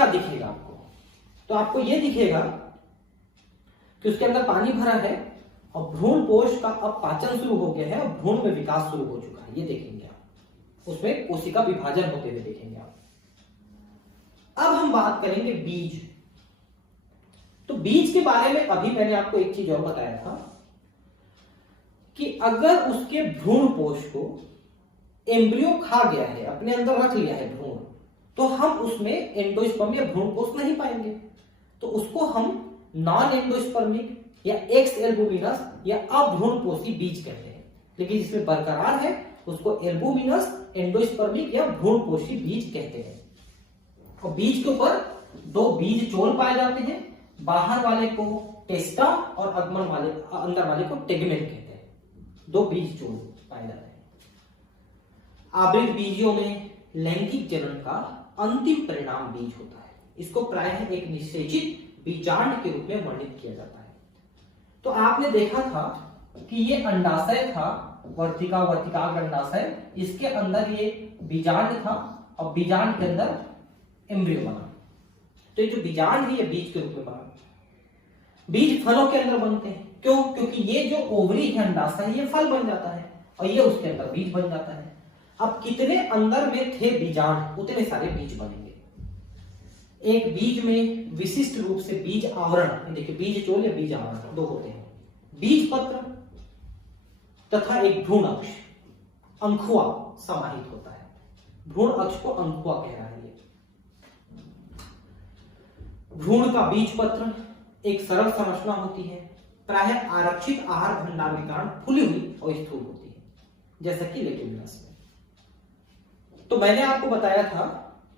क्या दिखेगा आपको? तो आपको ये दिखेगा कि उसके अंदर पानी भरा है और भ्रूण पोष का अब पाचन शुरू हो गया है और भ्रूण में विकास शुरू हो चुका है। ये देखेंगे आप, उसमें कोशिका विभाजन होते हुए देखेंगे आप। अब हम बात करेंगे बीज। तो बीज के बारे में अभी मैंने आपको एक चीज और बताया था कि अगर उसके भ्रूण पोष को एम्ब्रियो खा गया है, अपने अंदर रख लिया है भ्रूण, तो हम उसमें एंडोस्पर्म या भ्रूण पोष नहीं पाएंगे। तो उसको हम नॉन एंडोस्पर्मिक या एक्स एल्बुमिनस या अभ्रूणपोषी बीज कहते हैं। लेकिन जिसमें बरकरार है उसको एल्बुमिनस, एंडोस्पर्मिक या भ्रूणपोषी बीज कहते हैं। और बीज के ऊपर दो बीज चोल पाए जाते हैं, बाहर वाले को टेस्टा और अंदर वाले को टेगमेंट कहते हैं। दो बीज चोल पाए जाते हैं। आवृत बीजों में लैंगिक जनन का अंतिम परिणाम बीज होता है। इसको प्रायः एक निषेचित बीजांड के रूप में वर्णित किया जाता है। तो आपने देखा था कि ये अंडाशय था, वर्तिकाग्र अंडाशय, इसके अंदर ये बीजांड था और बीजांड के अंदर एम्ब्रियो बना। तो ये जो बीजांड है ये बीज के रूप में बना। बीज फलों के अंदर बनते हैं। क्यों? क्योंकि ये जो ओवरी है, अंडाशय है, ये फल बन जाता है और ये उसके अंदर बीज बन जाता है। अब कितने अंदर में थे बीजांड, उतने सारे बीज बनेंगे। एक बीज में विशिष्ट रूप से बीज आवरण, देखिए बीज चोल या बीज आवरण दो होते हैं। बीज पत्र तथा एक भ्रूण अक्ष, अंकुआ समाहित होता है। भ्रूण अक्ष को अंकुआ कह रहा है। भ्रूण का बीज पत्र एक सरल संरचना होती है, प्रायः आरक्षित आहार भंडार के कारण फूली हुई और स्थूल होती है, जैसा कि लेट्यूमिनस में। तो मैंने आपको बताया था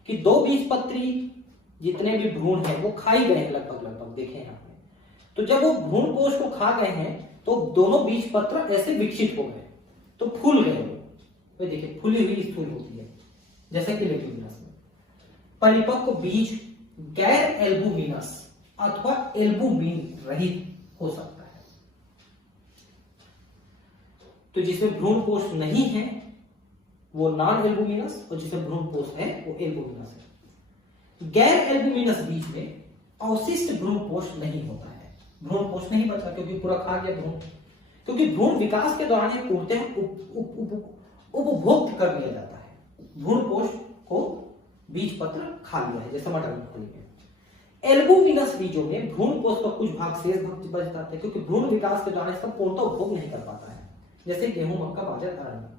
कि दो बीज पत्री जितने भी भ्रूण हैं वो खाई गए हैं लगभग देखे यहाँ पे। तो जब वो भ्रूण कोश को खा गए हैं तो दोनों बीज पत्र ऐसे विकसित हो गए, तो फूल गए वो। देखिए फूली हुई स्थूल होती है, जैसे कि लेट्यूमिनस में। परिपक्व बीज गैर एल्बुमिनस अथवा एल्बुमिन रहित हो सकता है। तो जिसमें भ्रूण कोश नहीं है वो नॉन एल्बुमिनस और जिसमें भ्रूण कोश है वो एल्बुमिनस है। गैर एल्बुमिनस बीज में अवशिष्ट भ्रूण कोश नहीं होता है। भ्रूण कोश नहीं बचा क्योंकि पूरा खा गया भ्रूण। क्योंकि भ्रूण विकास के दौरान ये पूर्णतः उपभोक्त कर लिया जाता है। भ्रूण कोश को बीज पत्र खा लिया है, जैसे मटर मूंगफली में। एल्बुमिनस बीजों में भ्रूण कोश का कुछ भाग शेष बच जाता है, क्योंकि भ्रूण विकास के दौरान इसका पूर्णतः उपभोग नहीं कर पाता है, जैसे गेहूं, मक्का, बाजरा, अरहर।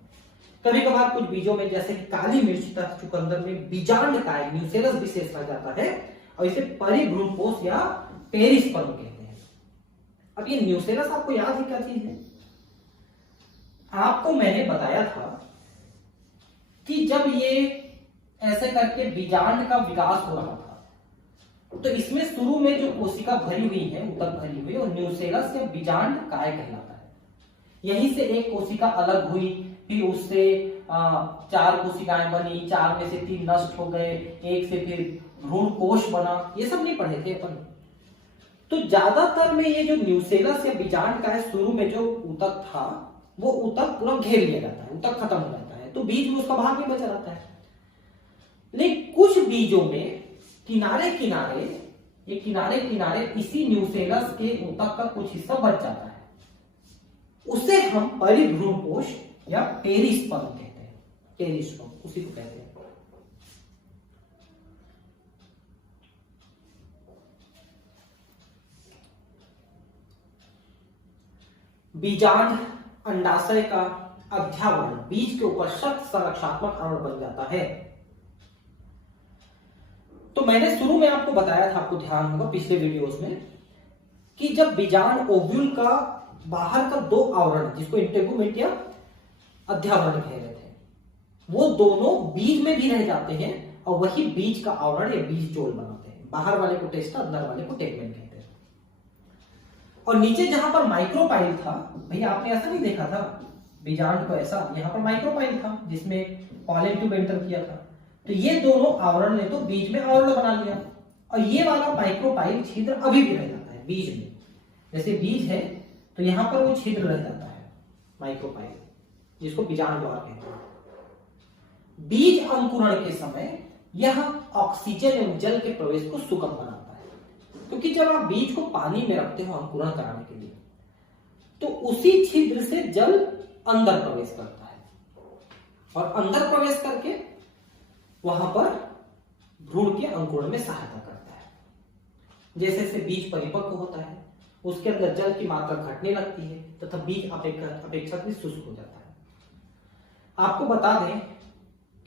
कभी कभार कुछ बीजों में जैसे काली मिर्च तथा चुकंदर में बीजांड काय न्यूसेलस विशेष रह जाता है और इसे परिभ्रूणपोष या पेरिस्पर्म कहते हैं। अब ये न्यूसेलस आपको याद है क्या चीज है? आपको मैंने बताया था कि जब ये ऐसे करके बीजांड का विकास हो रहा था तो इसमें शुरू में जो कोशिका भरी हुई है, ऊतक भरी हुई, और न्यूसेलस या बीजांड काय कहलाता है। यहीं से एक कोशिका अलग हुई, फिर उससे 4 कोशिकाएं बनी, 4 में से 3 नष्ट हो गए, एक से फिर भ्रूण कोश बना। ये सब नहीं पढ़े थे अपन। तो ज्यादातर में ये जो न्यूसेलस या बीजांड का है, शुरू में जो ऊतक था वो ऊतक पूरा घेर लिया जाता है, ऊतक खत्म हो जाता है, तो बीज में उसका भाग भी बचा रहता है। लेकिन कुछ बीजों में किनारे किनारे इसी न्यूसेलस के ऊतक का कुछ हिस्सा बच जाता है, उसे हम परिभ्रूणपोष या पेरिस्पर्म कहते हैं। पेरिस्पर्म उसी को कहते हैं। बीजांड अंडाशय का अध्यावरण बीज के ऊपर सख्त संरक्षात्मक आवरण बन जाता है। तो मैंने शुरू में आपको बताया था, आपको ध्यान होगा पिछले वीडियोस में, कि जब बीजांड ओव्यूल का बाहर का 2 आवरण, जिसको इंटेगुमेंट या अध्यावरण कह रहे थे, वो दोनों बीज में भी रह जाते हैं और वही बीज का आवरण या बीज चोल बनाते हैं। बाहर वाले को टेस्टा, अंदर वाले को टेगमेंट कहते हैं। और नीचे जहां पर माइक्रोपाइल था, भैया आपने ऐसा नहीं देखा था बीजांड को, ऐसा यहां पर माइक्रोपाइल था जिसमें पॉलन ट्यूब एंटर किया था। तो ये दोनों आवरण ने तो बीज में आवरण बना लिया, और ये वाला माइक्रोपाइल छिद्र अभी भी रह जाता है बीज में। जैसे बीज है तो यहां पर वो छिद्र रह जाता है माइक्रोपाइल, जिसको बीजांड द्वार कहते हैं। बीज अंकुरण के समय यह ऑक्सीजन एवं जल के प्रवेश को सुगम बनाता है। क्योंकि जब आप बीज को पानी में रखते हो अंकुरण कराने के लिए, तो उसी छिद्र से जल अंदर प्रवेश करता है और अंदर प्रवेश करके वहां पर भ्रूण के अंकुरण में सहायता करता है। जैसे जैसे बीज परिपक्व होता है, उसके अंदर जल की मात्रा घटने लगती है तथा बीज अपेक्षाकृत शुष्क हो जाता है। आपको बता दें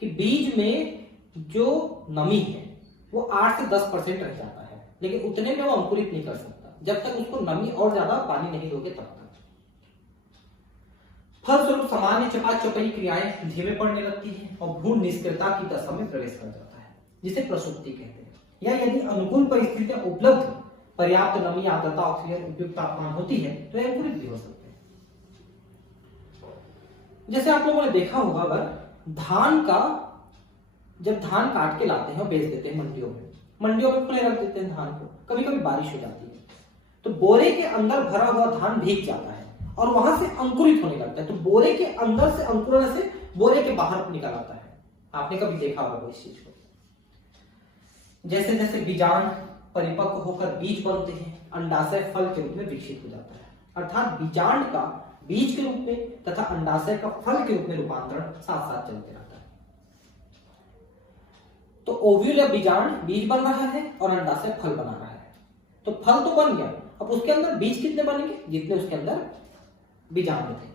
कि बीज में जो नमी है वो 8 से 10% रह जाता है, लेकिन उतने में वो अंकुरित नहीं कर सकता जब तक उसको नमी और ज्यादा पानी नहीं दोगे तब तक। फलस्वरूप सामान्य चपात चौपाई क्रियाएं धीमे पड़ने लगती हैं और भ्रूण निष्क्रियता की दशा में प्रवेश कर जाता है, जिसे प्रसूति कहते हैं। या यदि अनुकूल परिस्थितियां उपलब्ध, पर्याप्त नमी, आर्द्रता, ऑक्सीजन, उपयुक्त तापमान होती है तो यह अंकुरित भी हो सकते हैं। जैसे आप लोगों ने देखा होगा, अगर धान का, जब धान काट के लाते हैं और बेच देते हैं मंडियों में खुले रख देते हैं धान को, कभी कभी बारिश हो जाती है तो बोरे के अंदर भरा हुआ धान भीग जाता है और वहां से अंकुरित होने लगता है। तो बोरे के अंदर से अंकुरण से बोरे के बाहर निकल आता है। आपने कभी देखा होगा इस चीज को। जैसे जैसे बीजांड परिपक्व होकर बीज बनते हैं, अंडाशय फल के रूप में विकसित हो जाता है। अर्थात बीजांड का बीज के रूप में तथा अंडाशय का फल के रूप में रूपांतरण साथ साथ चलते रहता है। तो ओव्यूल या बीजांड बीज बन रहा है और अंडाशय फल बना रहा है। तो फल तो बन गया, अब उसके अंदर बीज कितने बनेंगे? जितने उसके अंदर बीजांड थे।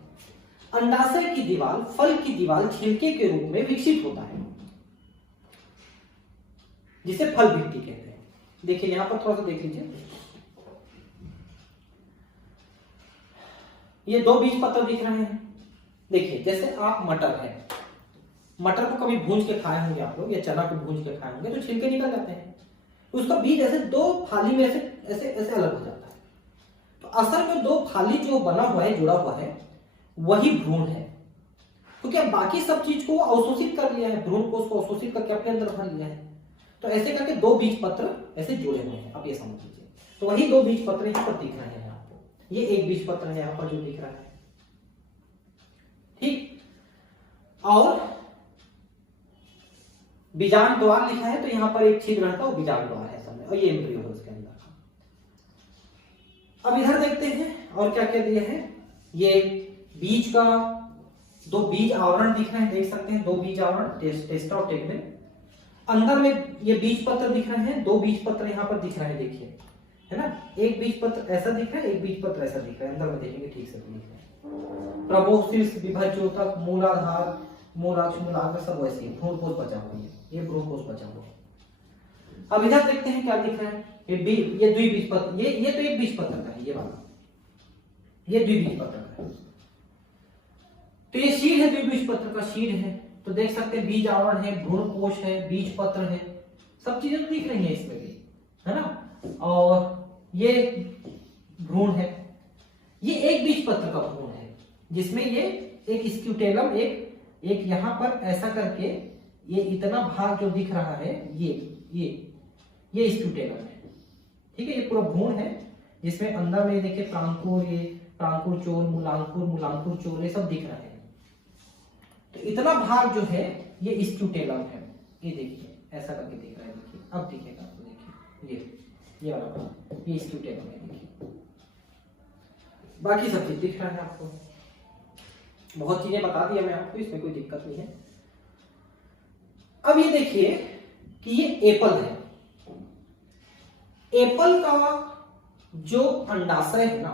अंडाशय की दीवार, फल की दीवार छिलके के रूप में विकसित होता है, जिसे फल भित्ति कहते हैं। देखिए यहां पर थोड़ा सा देख लीजिए, ये 2 बीज पत्र दिख रहे हैं। देखिए जैसे आप मटर है, मटर को कभी भूंज के खाए होंगे आप लोग, या चना को भूंज के खाए होंगे, तो छिलके निकल जाते हैं। तो उसका बीज ऐसे 2 फाली में ऐसे अलग हो जाता है। तो असल में 2 फाली जो बना हुआ है, जुड़ा हुआ है, वही भ्रूण है। क्योंकि अब बाकी सब चीज को अवशोषित कर लिया है, भ्रूण को उसको अवशोषित करके अपने अंदर भर लिया है। तो ऐसे करके 2 बीज पत्र ऐसे जुड़े हुए हैं। अब ये समझ लीजिए, तो वही 2 बीज पत्र यहाँ पर दिख रहे हैं आपको। ये 1 बीज पत्र है यहाँ पर जो दिख रहा है, ठीक। और बीजांड द्वार लिखा है, तो यहाँ पर एक छिद्र रहता है, वो बीजांड द्वार है समझे, और ये एम्ब्रियो है उसके अंदर। अब इधर देखते हैं और क्या क्या दिया है। ये बीज का 2 बीज आवरण दिख रहे हैं, देख सकते हैं 2 बीज आवरण, टेस्टा और टेगमेन। अंदर में ये बीज पत्र दिख रहे हैं, 2 बीज पत्र यहाँ पर दिख रहे हैं, देखिए है ना। एक बीज पत्र ऐसा दिख रहा है, एक बीज पत्र ऐसा दिख रहा है। अंदर में देखेंगे ठीक से दिख रहा है। प्रबोध, शीर्ष, विभज्योतक, मूलाधार, मूलाक्ष, मूलाग्र सब वैसे ही। भ्रूणपोष बचा हुआ है, ये भ्रूणपोष बचा हुआ है। अब इधर देखते हैं क्या दिख रहा है। ये द्विबीज पत्र, ये तो एक बीज पत्र का है, ये वाला, ये द्विबीज पत्र का है। तो ये शीर है, द्विबीज पत्र का शीर है। तो देख सकते हैं बीज आवरण है, भ्रूणपोष है, बीज पत्र है, सब चीजें तो दिख रही है इसमें भी, है ना। और ये भ्रूण है, ये एक बीज पत्र का भ्रूण है, जिसमें ये एक स्क्यूटेलम, एक यहां पर ऐसा करके ये इतना भाग जो दिख रहा है, ये स्क्यूटेलम है, ठीक है। ये पूरा भ्रूण है, जिसमें अंदर में देखिए प्रांकुर, ये प्रांकुर चोल, मूलांकुर चोल, ये सब दिख रहा है। तो इतना भाग जो है ये स्क्यूटेलम है, ये देखिए ऐसा करके दिख रहा है। देखिए अब दिखेगा आपको, देखिए ये वाला भाग, ये स्क्यूटेलम है, देखिए। बाकी सब चीज दिख रहा है आपको। बहुत चीजें बता दिया मैं आपको, इसमें कोई दिक्कत नहीं है। अब ये देखिए कि ये एप्पल है। एप्पल का जो अंडाशय है ना,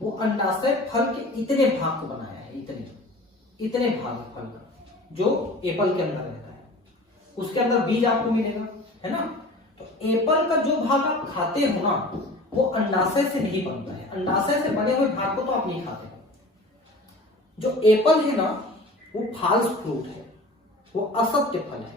वो अंडाशय फल के इतने भाग को बनाया है, इतने भाग फल का जो एप्पल के अंदर रहता है। उसके अंदर बीज आपको मिलेगा, है ना। तो एप्पल का जो भाग आप खाते हो ना, वो अंडाशय से नहीं बनता है। अंडाशय से बने हुए भाग को तो आप नहीं खाते। जो एप्पल है ना, वो फॉल्स फ्रूट है, वो असत्य फल है।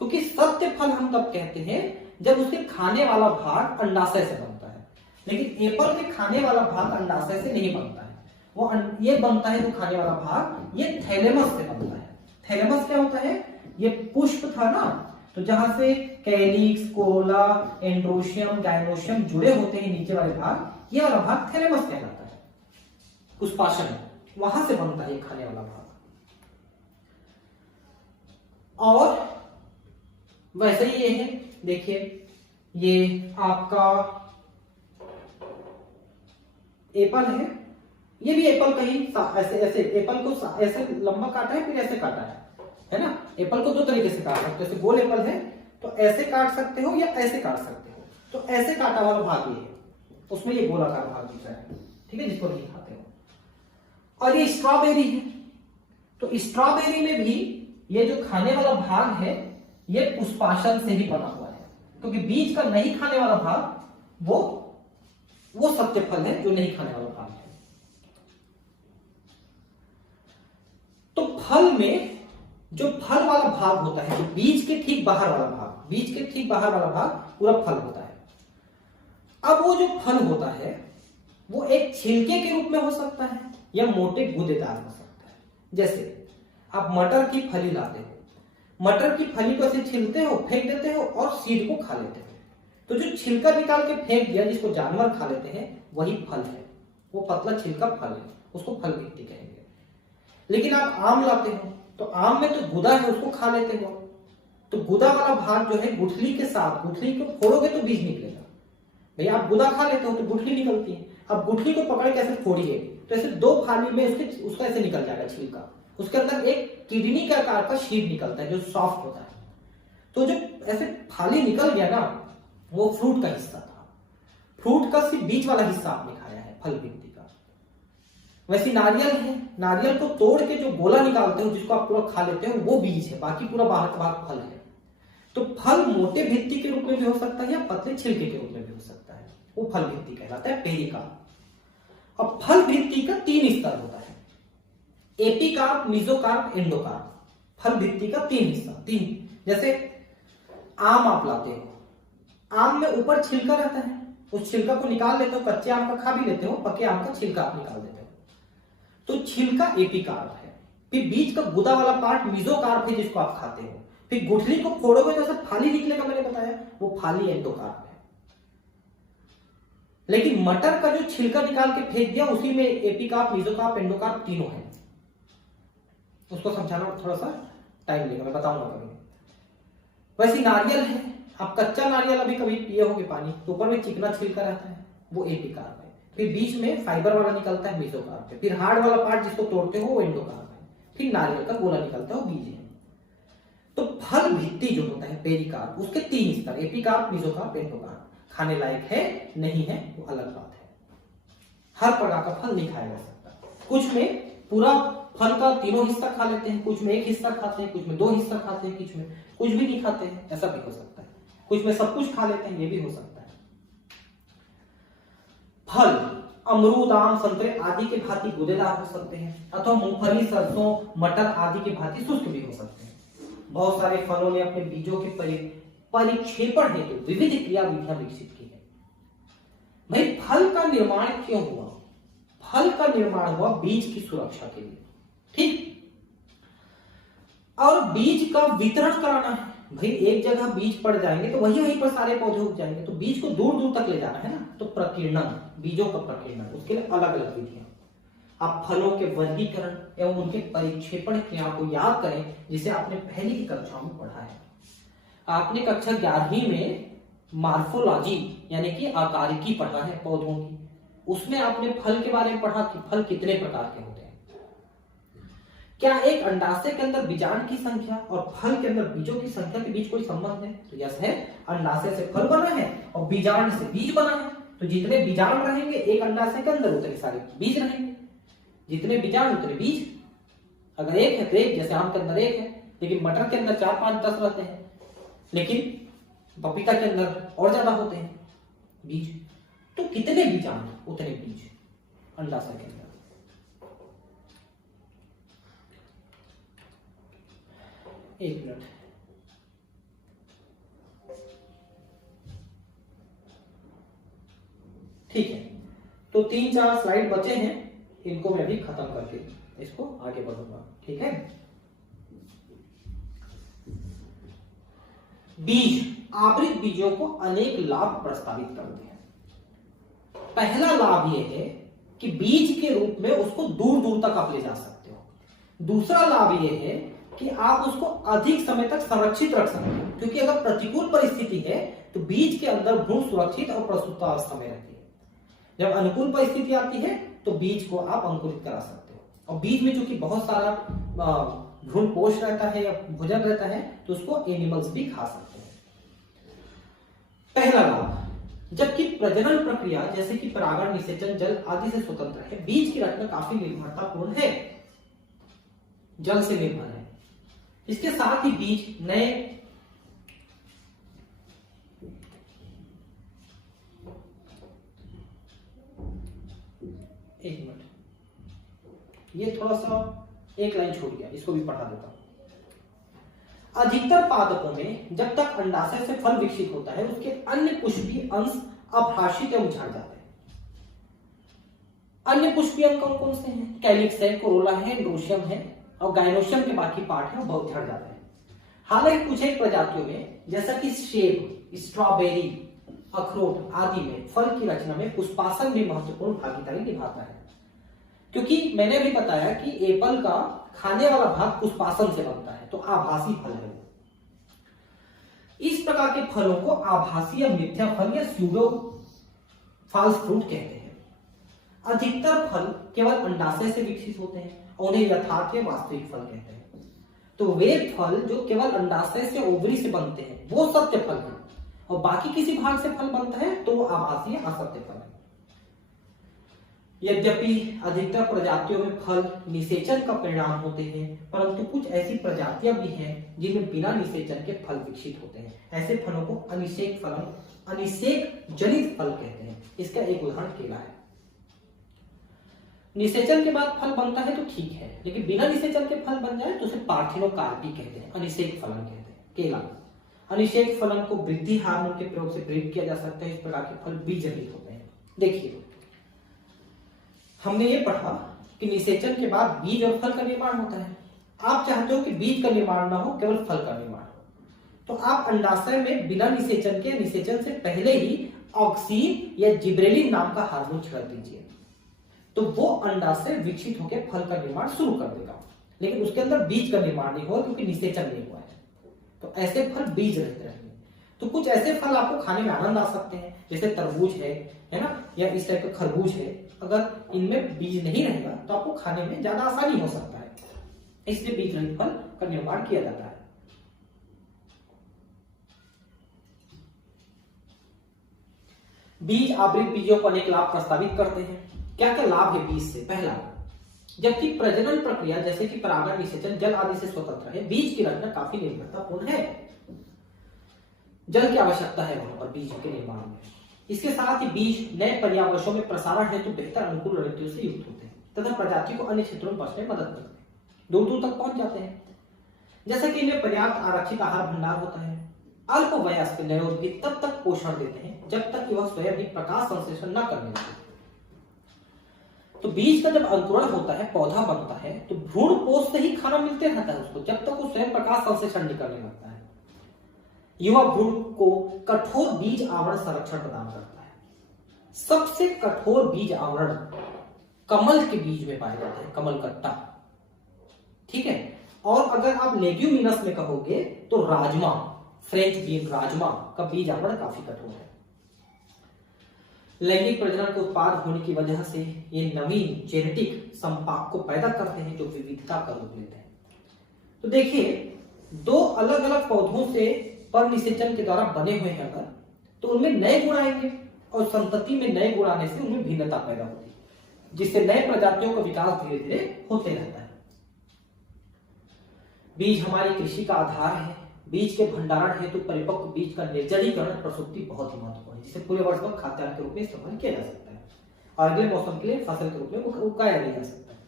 क्योंकि सत्य फल हम तब कहते हैं जब उसके खाने वाला भाग अंडाशय से बनता है, लेकिन एप्पल के खाने वाला भाग अंडाशय से नहीं बनता है। वो ये बनता है, जो खाने वाला भाग, ये थैलेमस से बनता है। थैलेमस क्या होता है? ये पुष्प था ना, तो जहां से कैलिक्स, कोरोला, एंड्रोशियम, गाइनोशियम जुड़े होते हैं नीचे वाले भाग, ये वाला भाग थैलेमस कहलाता है। पुष्पाशन, वहां से बनता है खाने वाला भाग। और वैसे ही ये है, देखिए ये आपका एप्पल है, ये भी एप्पल का ही ऐसे ऐसे एप्पल को ऐसे लंबा काटा है, फिर ऐसे काटा है ना। एप्पल को दो तरीके से काट सकते हो, जैसे गोल एप्पल है तो ऐसे काट सकते हो या ऐसे काट सकते हो। तो ऐसे काटा वाला भाग ये है, उसमें ये गोलाकार भाग दिख रहा है, ठीक है, जिसको नहीं खाते हो। और ये स्ट्रॉबेरी है, तो स्ट्रॉबेरी में भी ये जो खाने वाला भाग है ये पुष्पाशन से ही बना हुआ है, क्योंकि बीज का नहीं खाने वाला भाग वो सत्य फल है जो नहीं खाने वाला भाग है। तो फल में जो फल वाला भाग होता है, जो बीज के ठीक बाहर वाला भाग, बीज के ठीक बाहर वाला भाग पूरा फल होता है। अब वो जो फल होता है वो एक छिलके के रूप में हो सकता है या मोटे गूदेदार हो सकता है। जैसे आप मटर की फली लाते हो, मटर की फली को ऐसे छीलते हो, फेंक देते हो और सीड को खा लेते हो। तो जो छिलका निकाल के फेंक दिया, जिसको जानवर खा लेते हैं, वही फल है, वो पतला छिलका फल है, उसको फल भित्ति कहेंगे। लेकिन आप आम लाते हो तो आम में तो गुदा है, उसको खा लेते हो, तो गुदा वाला भाग जो है गुठली के साथ, गुठली को फोड़ोगे तो बीज निकलेगा। भैया आप गुदा खा लेते हो तो गुठली निकलती है, अब गुठली को पकड़ के ऐसे फोड़िए तो ऐसे दो फाली में उसका ऐसे निकल जाएगा छिलका, उसके अंदर एक किडनी के आकार का शीट निकलता है जो सॉफ्ट होता है। तो जो ऐसे फाली निकल गया ना, वो फ्रूट का हिस्सा था। फ्रूट का सिर्फ बीच वाला हिस्सा आपने खाया है, फल भित्ति का। वैसे नारियल है, नारियल को तोड़ के जो गोला निकालते हो, जिसको आप पूरा खा लेते हो, वो बीज है, बाकी पूरा बाहर का भाग फल है। तो फल मोटे भित्ति के रूप में भी हो सकता है या पतले छिलके के रूप में भी हो सकता है, वो फल भित्ति कहलाता है, पेरिकार्प। अब फल भित्ति का 3 स्तर होता है, एपिकार्प, मेसोकार्प, एंडोकार्प। फल भित्ति का 3 हिस्सा, 3। जैसे आम आप लाते हो, आम में ऊपर छिलका रहता है, उस छिलका को निकाल लेते हो, कच्चे आम का खा भी लेते हो, पके आम का छिलका आप निकाल देते हो, तो छिलका एपिकार्प है। फिर बीच का गुदा वाला पार्ट मेसोकार्प है, जिसको आप खाते हो। फिर गुठली को फोड़ोगे तो ऐसा फाली निकलेगा, मैंने बताया, वो फाली एंडोकार्प है। लेकिन मटर का जो छिलका निकाल के फेंक दिया, उसी में एपिकार्प, मेसोकार्प, एंडोकार्प तीनों है। उसको समझाना थोड़ा सा टाइम लेगा, मैं बताऊंगा कभी। वैसे नारियल है, आप कच्चा नारियल अभी कभी पिए होगे पानी, तो ऊपर में चिकना छिलका रहता है, वो एपिकार्प है। फिर बीच में फाइबर वाला निकलता है, मेसोकार्प है। फिर हार्ड वाला पार्ट जिसको तोड़ते हो, वो एंडोकार्प है। फिर नारियल का गोला निकलता है, वो बीज है। तो फल भित्ति जो होता है, पेरिकार्प, उसके 3 स्तर, एपिकार्प, मेसोकार्प, एंडोकार्प। खाने लायक है नहीं है वो अलग बात है। हर प्रकार का फल नहीं खाया जा सकता। कुछ में पूरा फल का तीनों हिस्सा खा लेते हैं, कुछ में एक हिस्सा खाते हैं, कुछ में 2 हिस्सा खाते हैं, कुछ में कुछ भी नहीं खाते हैं, ऐसा भी हो सकता है। कुछ में सब कुछ खा लेते हैं, ये भी हो सकता है। फल अमरूद, आम, संतरे आदि के भांति गूदेदार हो सकते हैं, अथवा मूंगफली, सरसों, मटर आदि के भांति शुष्क भी हो सकते हैं। बहुत सारे फलों ने अपने बीजों के परिक्षेपण हेतु विविध क्रिया विधियां विकसित की है। भाई फल का निर्माण क्यों हुआ? फल का निर्माण हुआ बीज की सुरक्षा के लिए, ठीक, और बीज का वितरण कराना है। भाई एक जगह बीज पड़ जाएंगे तो वहीं पर सारे पौधे उग जाएंगे, तो बीज को दूर दूर तक ले जाना है ना, तो प्रकीर्णन, बीजों का प्रकीर्णन, उसके लिए अलग अलग विधियां। आप फलों के वर्गीकरण एवं उनके परिक्षेपण क्रिया को याद करें, जिसे आपने पहली की कक्षा में पढ़ा है। आपने कक्षा 11वीं में मार्फोलॉजी यानी कि आकारिकी पढ़ा है पौधों की, उसमें आपने फल के बारे में पढ़ा कि फल कितने प्रकार के होते हैं। क्या एक अंडाशय के अंदर बीजांड की संख्या और फल के अंदर बीजों की संख्या के बीच कोई संबंध है? तो यस है, अंडाशय से फल बना है और बीजांड से बीज बना है, तो जितने बीजांड रहेंगे एक अंडाशय के अंदर उतने सारे बीज रहेंगे, जितने बीजांड उतने बीज। अगर एक है तो एक, जैसे आम के अंदर एक है, लेकिन मटर के अंदर 4, 5, 10 रहते हैं, लेकिन पपीता के अंदर और ज्यादा होते हैं बीज। तो कितने बीजांड उतने बीज अंडाशय के अंदर। एक मिनट, ठीक है, तो 3-4 स्लाइड बचे हैं, इनको मैं भी खत्म करके इसको आगे बढ़ूंगा, ठीक है। बीज आवृत बीजों को अनेक लाभ प्रस्तावित करते हैं। पहला लाभ यह है कि बीज के रूप में उसको दूर दूर तक आप ले जा सकते हो। दूसरा लाभ यह है कि आप उसको अधिक समय तक संरक्षित रख सकते हैं, क्योंकि अगर प्रतिकूल परिस्थिति है तो बीज के अंदर भ्रूण सुरक्षित और प्रसूतावस्था में रहती है। जब अनुकूल परिस्थिति आती है तो बीज को आप अंकुरित करा सकते हो। और बीज में चूंकि बहुत सारा भ्रूण पोष रहता है या भोजन रहता है तो उसको एनिमल्स भी खा सकते हैं। पहला लाभ, जबकि प्रजनन प्रक्रिया जैसे कि परागण, निषेचन जल आदि से स्वतंत्र है, बीज की रचना काफी निर्भरतापूर्ण है, जल से निर्भर है। इसके साथ ही बीज नए एक मिनट, ये थोड़ा सा एक लाइन छूट गया, इसको भी पढ़ा देता हूं। अधिकतर पादपों में जब तक अंडाशय से फल विकसित होता है उसके अन्य पुष्पीय अंश अभाषित एवं झड़ जाते हैं। अन्य पुष्पीय अंग कौन कौन से हैं? कैलिक्स है, कोरोला है, एंड्रोशियम है और गाइनोशियम के बाकी पार्ट है बहुत झड़ जाते हैं। हालांकि कुछ एक प्रजातियों में जैसा कि सेब, स्ट्रॉबेरी, अखरोट आदि में फल की रचना में पुष्पासन भी महत्वपूर्ण भागीदारी निभाता है, क्योंकि मैंने भी बताया कि एप्पल का खाने वाला भाग पुष्पासन से बनता है, तो आभासी फल है। इस प्रकार के फलों को आभासी या मिथ्या फल या स्यूडो फॉल्स फ्रूट कहते हैं। अधिकतर फल केवल अंडाशय से विकसित होते हैं और उन्हें यथार्थ या वास्तविक फल कहते हैं। तो वे फल जो केवल अंडाशय से ओवरी से बनते हैं वो सत्य फल है, और बाकी किसी भाग से फल बनता है तो वो आभासी या असत्य फल है। यद्यपि अधिकतर प्रजातियों में फल निषेचन का परिणाम होते हैं, परंतु कुछ ऐसी प्रजातियां भी हैं जिनमें बिना निषेचन के फल विकसित होते हैं। ऐसे फलों को अनिषेक जनित फल कहते हैं। इसका एक उदाहरण केला है। निषेचन के बाद फल बनता है तो ठीक है, लेकिन बिना निषेचन के फल बन जाए तो उसे पार्थिनोकार्पी कहते हैं, अनिषेक फलन कहते हैं। केला अनिषेक फलन को वृद्धि हार्मोन के प्रयोग से ब्रीड किया जा सकता है। इस प्रकार के फल बीज रहित होते हैं। देखिए, हमने ये पढ़ा कि निषेचन के बाद बीज और फल का निर्माण होता है। आप चाहते हो कि बीज का निर्माण ना हो, केवल फल का निर्माण हो, तो आप अंडाशय में बिना निषेचन के, निषेचन से पहले ही ऑक्सीन या जिब्रेलिन नाम का हार्मोन छिड़क दीजिए, तो वो अंडाशय विकसित होकर फल का निर्माण शुरू कर देगा। लेकिन उसके अंदर बीज का निर्माण नहीं होगा क्योंकि निषेचन नहीं हुआ है। तो ऐसे फल बीज रहते रहेंगे। तो कुछ ऐसे फल आपको खाने में आनंद आ सकते हैं, जैसे तरबूज है ना, या इस टाइप का खरबूज है। अगर इनमें बीज नहीं रहेगा तो आपको खाने में ज्यादा आसानी हो सकता है, इसलिए बीज रहित फल का निर्माण किया जाता है। बीज आवृत बीजों को अनेक लाभ प्रस्तावित करते हैं। क्या क्या लाभ है बीज से? पहला, जबकि प्रजनन प्रक्रिया जैसे कि परागण, निषेचन जल आदि से स्वतंत्र है, बीज की रचना काफी निर्भरतापूर्ण है। जल की आवश्यकता है वहां पर बीज के निर्माण में। इसके साथ ही बीज नए पर्यावरणों में प्रसारण हेतु बेहतर अनुकूल रणनीतियों से युक्त होते हैं तथा प्रजाति को अन्य क्षेत्रों में बचने में मदद करते हैं, दूर दूर तक पहुंच जाते हैं। जैसा कि इनमें पर्याप्त आरक्षित आहार भंडार होता है। अल्प वयस्क नवोद्भिद तब तक पोषण देते हैं जब तक कि वह स्वयं भी प्रकाश संश्लेषण न करने लगे। तो बीज का जब अंकुरण होता है, पौधा बनता है, तो भ्रूण पोष से ही खाना मिलते रहता है उसको, जब तक वो स्वयं प्रकाश संश्लेषण नहीं करने लगता है। युवा भ्रूण को कठोर बीज आवरण संरक्षण प्रदान करता है। सबसे कठोर बीज आवरण कमल के बीज में पाया जाता है, कमल कट्टा, ठीक है। और अगर आप लेग्यूमिनस में कहोगे तो राजमा, फ्रेंच बीन राजमा का बीज आवरण काफी कठोर है। लैंगिक प्रजनन के उत्पाद होने की वजह से ये नवीन जेनेटिक संपाक को पैदा करते हैं जो विविधता का रूप लेते हैं। तो देखिए, दो अलग अलग पौधों से पर निषेचन के द्वारा बने हुए हैं अगर, तो उनमें नए गुण आएंगे और संतति में नए गुण आने से उनमें भिन्नता पैदा होती है, जिससे नए प्रजातियों का विकास धीरे धीरे होते रहता है। बीज हमारी कृषि का आधार है। बीज के भंडारण हेतु परिपक्व बीज का निर्जलीकरण प्रसूति बहुत ही महत्वपूर्ण है, जिसे पूरे वर्ष भर खाद्यान्न के रूप में इस्तेमाल किया जा सकता है और अगले मौसम के लिए फसल के रूप में उगाया नहीं जा सकता है।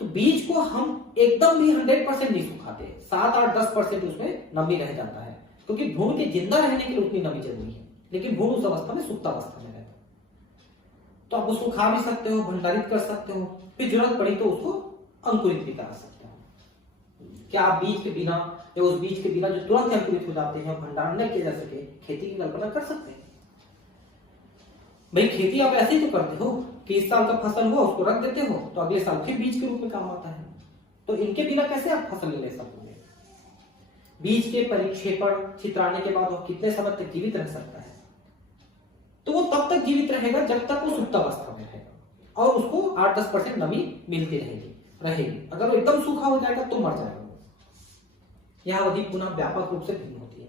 तो बीज को हम एकदम भी 100% नहीं सुखाते, 7-8-10% उसमें नमी रह जाता है, क्योंकि भ्रूण के जिंदा रहने के लिए उतनी नमी जरूरी है। लेकिन भ्रूण उस अवस्था में सुप्त अवस्था में रहता है, तो आप उसको खा भी सकते हो, भंडारित कर सकते हो, फिर जरूरत पड़ी तो उसको अंकुरित भी करा सकते हो। क्या आप बीज के बिना या उस बीज के बिना जो तुरंत अंकुरित हो जाते हैं भंडारण न किया जा सके, खेती की कल्पना कर सकते हैं? भाई खेती आप ऐसे ही तो करते हो कि इस साल का फसल हुआ उसको रख देते हो तो अगले साल फिर बीज के रूप में काम आता है। तो इनके बिना कैसे आप फसल ले सकोगे? बीज के परिक्षेपण छितराने के बाद वो कितने समय तक जीवित रह सकता है? तो वो तब तक जीवित रहेगा जब तक वो सुप्तावस्था में रहेगा और उसको 8-10% नमी मिलती रहेगी। अगर वो एकदम सूखा हो जाएगा तो मर जाएगा। यह अवधि पुनः व्यापक रूप से भिन्न होती है।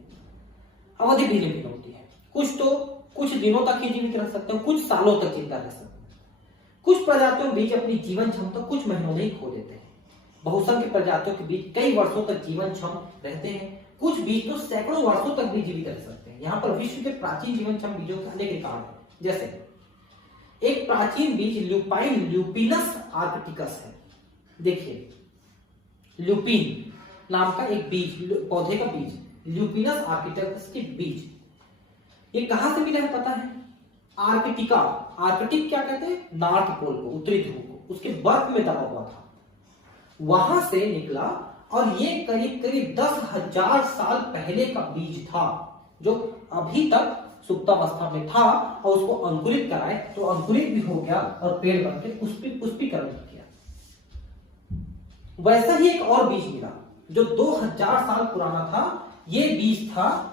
अवधि भिन्न होती है। कुछ दिनों तक ही जीवित रह सकते हैं, कुछ सालों तक जिंदा रह सकते हैं। कुछ प्रजातियों बीज अपनी जीवन क्षमता कुछ महीनों में ही खो देते हैं। बहुसंख्य प्रजातियों के बीज कई वर्षों तक जीवन क्षम रहते हैं। कुछ बीज तो सैकड़ों वर्षों तक भी जीवित रह सकते हैं। यहाँ पर विश्व के प्राचीन जीवन क्षम बीजों के अनेक रिकॉर्ड हैं। जैसे एक प्राचीन बीज ल्यूपाइन ल्यूपिनस आर्कटिकस है। देखिए, ल्यूपिन नाम का एक बीज, पौधे का बीज, ल्यूपिनस आर्कटिकस के बीज, ये कहां से मिला है पता है? आर्कटिका। आर्कटिक क्या कहते हैं? नॉर्थ पोल को, उत्तरी ध्रुव को, उसके बर्फ में दबा हुआ था, वहां से निकला और ये करीब करीब 10,000 साल पहले का बीज था, जो अभी तक सुप्तावस्था में था, और उसको अंकुरित कराए तो अंकुरित भी हो गया और पेड़ बन के पुष्पीकरण किया। वैसा ही एक और बीज मिला जो 2000 साल पुराना था। ये बीज था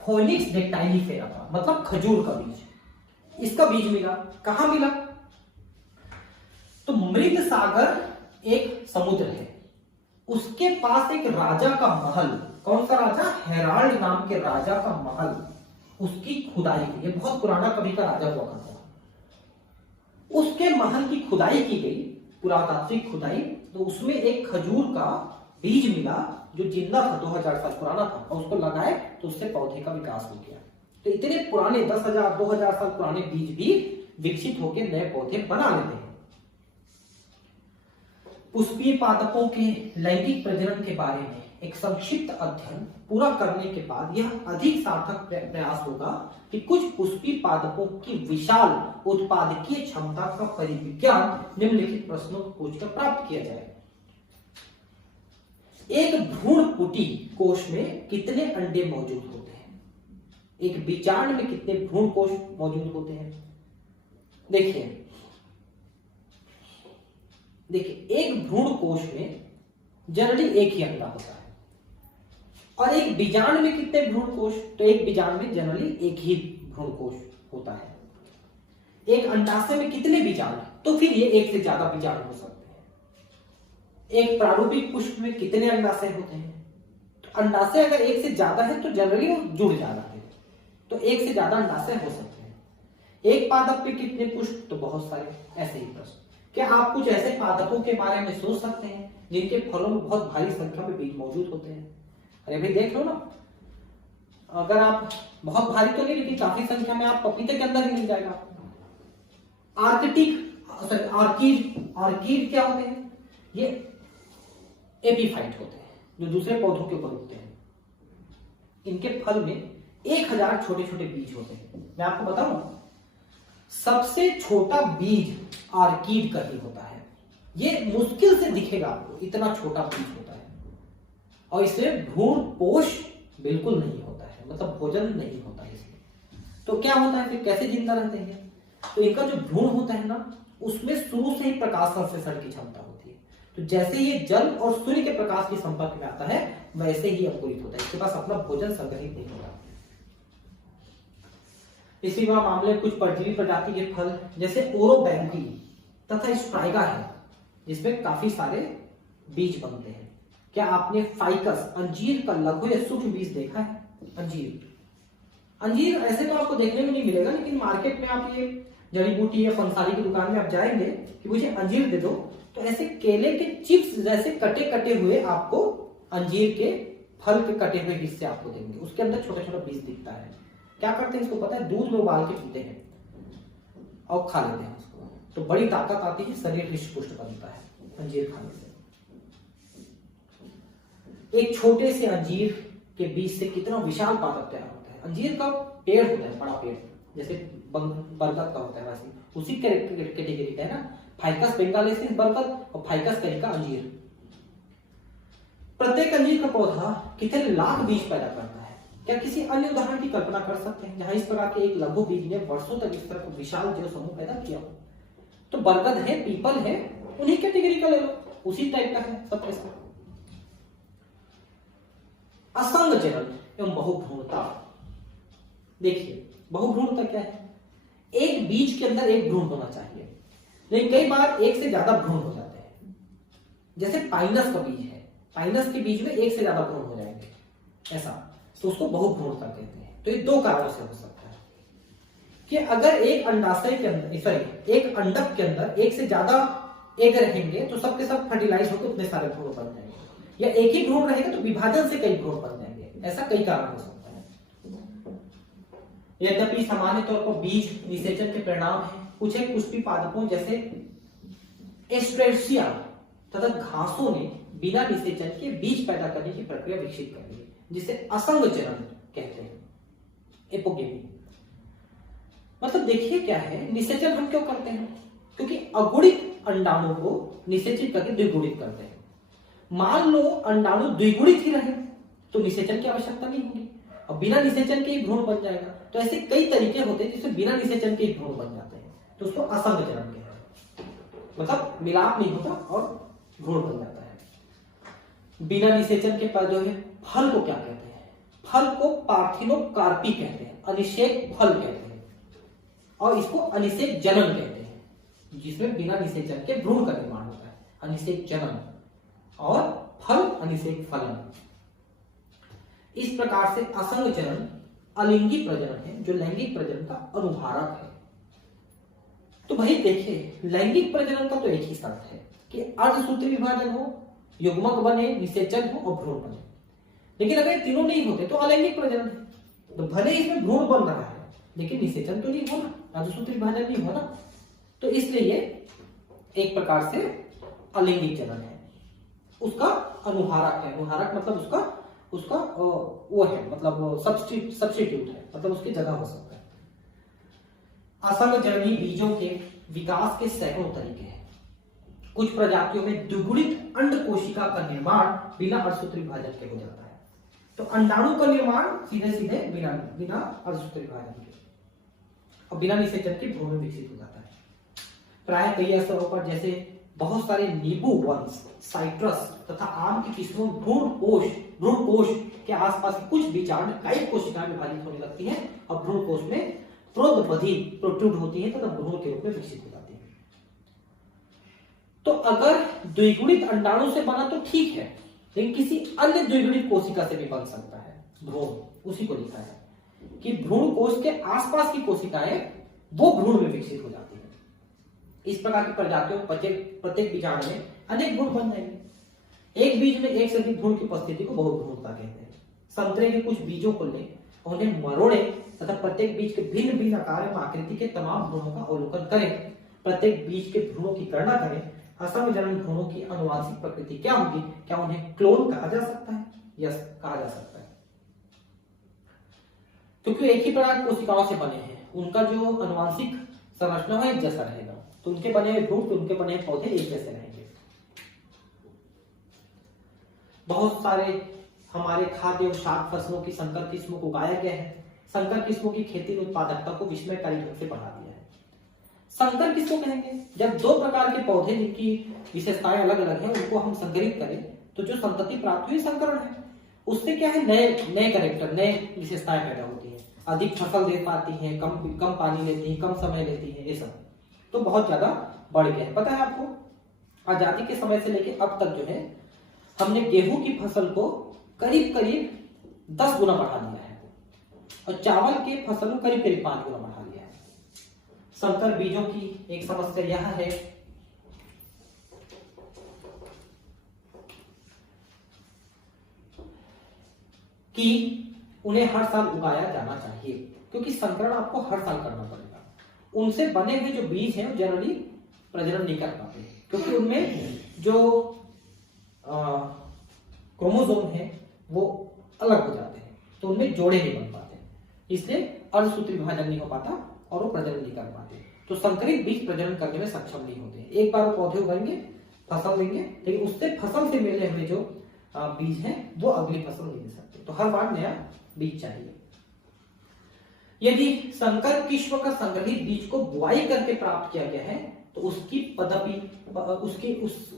फोनिक्स डेक्टाइलिफेरा का, मतलब खजूर का बीज। इसका बीज मिला, कहां मिला? तो मृत सागर एक समुद्र है, उसके पास एक राजा का महल, कौन सा राजा? हेराल्ड नाम के राजा का महल, उसकी खुदाई की, ये बहुत पुराना कभी का राजा हुआ करता था। उसके महल की खुदाई की गई, पुरातात्विक खुदाई, तो उसमें एक खजूर का बीज मिला जो जिंदा था, 2000 साल पुराना था, और उसको लगाए तो उससे पौधे का विकास हो गया। तो इतने पुराने 10,000 2000 साल पुराने बीज भी विकसित होकर नए पौधे बना लेते हैं। पुष्पीय पादपों के लैंगिक प्रजनन के बारे में एक संक्षिप्त अध्ययन पूरा करने के बाद यह अधिक सार्थक प्रयास होगा कि कुछ पुष्पीय पादपों की विशाल उत्पादकीय क्षमता का परिविज्ञान निम्नलिखित प्रश्नों को पूछकर प्राप्त किया जाए। एक भ्रूणपुटी कोश में कितने अंडे मौजूद होते हैं? एक बीजांड में कितने भ्रूण कोश मौजूद होते हैं? देखिए, एक भ्रूण कोश में जनरली एक ही अंडा होता है, और एक बीजांड में कितने भ्रूण कोश? तो एक बीजांड में जनरली एक ही भ्रूण कोश होता है। एक अंडाशय में कितने बीजांड? तो फिर ये एक से ज्यादा बीजांड हो सकते हैं। एक प्रारूपिक पुष्प में कितने अंडाशय होते हैं? तो अंडाशय अगर एक से ज्यादा है तो जनरली वो जुड़ जा रहा है, तो एक से ज्यादा अंडाशय हो सकते हैं। एक पादप पे कितने पुष्प? तो बहुत सारे। ऐसे ही प्रश्न, क्या आप कुछ ऐसे पादपों के बारे में सोच सकते हैं जिनके फलों में बहुत भारी संख्या में बीज मौजूद होते हैं? अरे भाई देख लो ना, अगर आप बहुत भारी तो नहीं, लेकिन काफी संख्या में आप पपीते के अंदर ही मिल जाएगा। ऑर्किड क्या होते हैं? ये एपीफाइट होते हैं जो दूसरे पौधों के ऊपर उगते हैं। इनके फल में 1000 छोटे छोटे बीज होते हैं। मैं आपको बताऊं, सबसे छोटा बीज ऑर्किड का ही होता है। ये मुश्किल से दिखेगा आपको, इतना छोटा बीज होता है, और इसमें भ्रूणपोष बिल्कुल नहीं होता है, मतलब भोजन नहीं होता है इसमें। तो क्या होता है फिर, कैसे जिंदा रहते हैं? तो इनका जो भ्रूण होता है ना, उसमें शुरू से ही प्रकाश संश्लेषण की क्षमता होती है। तो जैसे ये जल और सूर्य के प्रकाश के संपर्क में आता है, वैसे ही अंकुरित होता है। इसके पास अपना भोजन संग्रहित नहीं होता। इसी मामले में कुछ परजीवी प्रजाति के फल जैसे ओरोबैंकी तथा स्ट्राइगा है, जिसमें काफी सारे बीज बनते हैं। क्या आपने फाइकस अंजीर का लघु या सूक्ष्म बीज देखा है? अंजीर ऐसे तो आपको देखने में नहीं मिलेगा, लेकिन मार्केट में आप ये जड़ी बूटी या पंसारी की दुकान में आप जाएंगे कि मुझे अंजीर दे दो, तो ऐसे केले के चिप्स जैसे कटे कटे हुए आपको अंजीर के फल के कटे हुए हिस्से आपको देंगे। उसके अंदर छोटा छोटा बीज दिखता है। क्या करते हैं इसको पता है? दूध में उबाल के पीते हैं और खा लेते हैं उसको, तो बड़ी ताकत आती है, शरीर हृष्ट पुष्ट बनता है अंजीर खाने से। एक छोटे से अंजीर के बीज से कितना विशाल पादप तैयार होता है। अंजीर का पेड़ होता है, बड़ा पेड़, जैसे बरगद का होता है, वैसे उसी कैटेगरी का है ना। फाइकस बेंगालेसिस बरगद और फाइकस कैरिका अंजीर। प्रत्येक अंजीर का पौधा कितने लाख बीज पैदा करता है? क्या किसी अन्य उदाहरण की कल्पना कर सकते हैं जहां इस प्रकार के एक लघु बीज ने वर्षों तक इस तरह का विशाल जैव समूह पैदा किया हो? तो बरगद है, पीपल है, उन्हीं कैटेगरी का ले लो। उसी टाइप का है सब के सब। असंग जनन एवं बहुभ्रूणता। देखिए बहुभ्रूणता क्या है, एक बीज के अंदर एक भ्रूण होना चाहिए, लेकिन कई बार एक से ज्यादा भ्रूण हो जाते हैं। जैसे पाइनस का बीज है, पाइनस के बीज में एक से ज्यादा भ्रूण हो जाएंगे ऐसा, तो उसको बहुभ्रूणता कहते हैं। तो ये दो कारणों से हो सकता है कि अगर एक अंडाशय के अंदर सॉरी एक अंडक के अंदर एक से ज्यादा एग रहेंगे तो सबके सब फर्टिलाइज होकर उतने सारे भ्रूण बन जाएंगे, या एक ही भ्रूण रहेगा तो विभाजन से कई भ्रूण बन जाएंगे, ऐसा कई कारण हो सकता है। यद्यपि सामान्य तौर पर बीज निषेचन के परिणाम है। कुछ एक पुष्पी पादपों जैसे एस्ट्रेसिया तथा घासों ने बिना निषेचन के बीज पैदा करने की प्रक्रिया विकसित कर ली है, जिसे असंग जनन कहते हैं, एपोगेमी। मतलब देखिए क्या है, निषेचन हम क्यों करते हैं, क्योंकि अगुणित अंडाणु को निषेचित करके द्विगुणित करते हैं। मान लो अंडाणु द्विगुणित ही रहे तो निषेचन की आवश्यकता नहीं होगी, और बिना निषेचन के ही भ्रूण बन जाएगा। तो ऐसे कई तरीके होते हैं जिससे बिना निषेचन के ही भ्रूण बन जाते हैं, तो उसको असंग जनन कहते हैं। मतलब मिलाप नहीं होता और भ्रूण बन जाता है। बिना निषेचन के पर जो है फल को क्या कहते हैं, फल को पार्थिनोकार्पी कहते हैं, अनिषेक फल कहते हैं, और इसको अनिषेक जनन कहते हैं, जिसमें बिना निषेचन के भ्रूण का निर्माण होता है, अनिषेक जनन, और फल अनिषेक फलन। इस प्रकार से असंग जनन अलिंगी प्रजनन है, जो लैंगिक प्रजनन का अनुहारक है। तो भाई देखिए, लैंगिक प्रजनन का तो एक ही शर्त है कि अर्धसूत्री विभाजन हो, युग्मक बने, निषेचन हो और भ्रूण बने। लेकिन अगर तीनों नहीं होते तो अलैंगिक प्रजनन है। तो भले इसमें भ्रूण बन रहा है लेकिन निषेचन तो नहीं होना, अर्धसूत्री विभाजन नहीं होना, तो इसलिए ये एक प्रकार से अलैंगिक जनन है। उसका अनुहारक है, अनुहारक मतलब उसका वो है, मतलब सब्स्टिट्यूट है, मतलब उसकी जगह हो सकता है। असंग जननी बीजों के विकास के सैकड़ों तरीके हैं। कुछ प्रजातियों में द्विगुणित अंड कोशिका का निर्माण बिना अर्धसूत्री विभाजन के हो जाता है। तो अंडाणु का निर्माण सीधे सीधे बिना अर्धसूत्री विभाजन के और बिना निषेचन के भ्रूण में विकसित हो जाता है। प्राय कई स्तरों पर जैसे बहुत सारे नींबू वंश, साइट्रस तथा आम की किस्मों भ्रूण कोश के आसपास कुछ बीजांड कई कोशिकाएं विभाजित होने लगती हैं और भ्रूण कोश में प्रोद्बधि प्रोट्रूड होती है तथा भ्रूण के रूप में विकसित हो जाती है। तो अगर द्विगुणित अंडाणु से बना तो ठीक है, लेकिन किसी अन्य द्विगुणित कोशिका से भी बन सकता है भ्रूण। उसी को लिखा है कि भ्रूण कोश के आसपास की कोशिकाएं वो भ्रूण में विकसित हो जाती है। इस प्रकार की प्रजातियों प्रत्येक बीजांड में अनेक भ्रूण बन जाएंगे। एक बीज में एक से अधिक भ्रूण की उपस्थिति को बहुभ्रूणता कहते हैं। संतरे के कुछ बीजों को लें, उन्हें मरोड़े तथा प्रत्येक बीज के भिन्न भिन्न आकार एवं आकृति के तमाम भ्रूणों का अवलोकन करें। प्रत्येक बीज के भ्रूणों की गणना करें। असंग जनन भ्रूणों की आनुवंशिक प्रकृति क्या होगी, क्या उन्हें क्लोन कहा जा सकता है? यस, कहा जा सकता है, क्योंकि एक ही प्रकार कोशिकाओं से बने हैं। उनका जो आनुवंशिक संरचना है एक जैसा रहेगा, तो उनके बने हुए भ्रूण तो उनके बने हुए पौधे एक जैसे रहेंगे। बहुत सारे हमारे खाद्य एवं शाक फसलों की संकर किस्मों को उगाया गया है। संकर किस्मों की खेती ने उत्पादकता को विस्मयकारी ढंग से बढ़ा दिया है। संकर किसको कहेंगे? जब दो प्रकार के पौधे जिनकी विशेषताएं अलग अलग हैं उनको हम संकरित करें तो जो संतति प्राप्त हुई संकरण है, उससे क्या है, नए कैरेक्टर, नए विशेषताएं पैदा होती है। अधिक फसल दे पाती है, कम पानी लेती है, कम समय लेती है, ये सब तो बहुत ज्यादा बढ़ गया है। पता है आपको, आजादी के समय से लेकर अब तक जो है हमने गेहूं की फसल को करीब 10 गुना बढ़ा दिया है और चावल के फसल को करीब 5 गुना बढ़ा दिया है। संकर बीजों की एक समस्या यह है कि उन्हें हर साल उगाया जाना चाहिए, क्योंकि संकरण आपको हर साल करना पड़ेगा। उनसे बने हुए जो बीज हैं वो जनरली प्रजनन नहीं कर पाते, क्योंकि उनमें जो क्रोमोसोम है वो अलग हो जाते हैं, तो उनमें जोड़े नहीं बन पाते, इसलिए अर्धसूत्री विभाजन नहीं हो पाता और वो प्रजनन नहीं कर पाते। तो संकरित बीज प्रजनन करने में सक्षम नहीं होते। एक बार वो पौधे उगाएंगे, फसल देंगे, लेकिन उससे फसल से मिले हुए जो बीज हैं वो अगली फसल नहीं दे सकते, तो हर बार नया बीज चाहिए। यदि संकर किस्म का संग्रहित बीज को बुआई करके प्राप्त किया गया है तो उसकी पदपी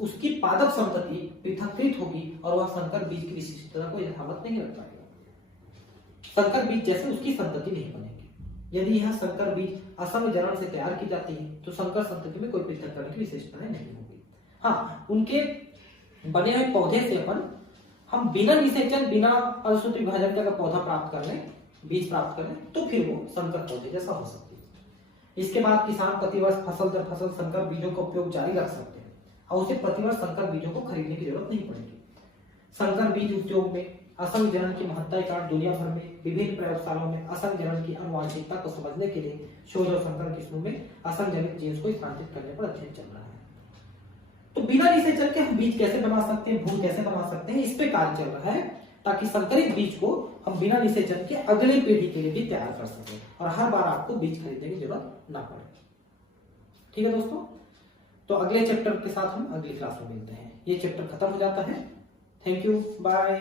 उसकी पादप संतति पृथक्कृत होगी और वह संकर बीज की विशिष्टता को यथावत नहीं रख पाएगा। संकर बीज जैसे उसकी संतति नहीं बनेगी। यदि यह संकर बीज असंग जनन से तैयार की जाती है तो संकर संतति में कोई पृथक्करण की विशेषताएं नहीं होगी। हाँ, उनके बने हुए पौधे से हम बिना निषेचन बिना अनुसूत्र विभाजन के अगर पौधा प्राप्त कर लें, बीज प्राप्त कर लें, तो फिर वो संकर पौधे जैसा हो सकती है। इसके बाद किसान प्रतिवर्ष फसल दर फसल संकर बीजों का उपयोग जारी रख सकते हैं और उसे प्रतिवर्ष संकर बीजों को खरीदने की जरूरत नहीं पड़ेगी। संकर बीज उद्योग में असंग जनन की महत्ता के कारण दुनिया भर में विभिन्न प्रयोगशालाओं में असंग जनन की अनुवांशिकता को समझने के लिए शोध और संकर किस्मों में असंग जनित जीन्स को स्थानांतरित करने पर अध्ययन चल रहा है। तो बिना निषेचन के हम बीज कैसे बना सकते हैं, भ्रूण कैसे बना सकते हैं, इस पे कार्य चल रहा है ताकि संकरित बीज को हम बिना निषेचन के अगली पीढ़ी के लिए भी तैयार कर सकें और हर बार आपको बीज खरीदने की जरूरत ना पड़े। ठीक है दोस्तों, तो अगले चैप्टर के साथ हम अगली क्लास में मिलते हैं। ये चैप्टर खत्म हो जाता है। Thank you, bye.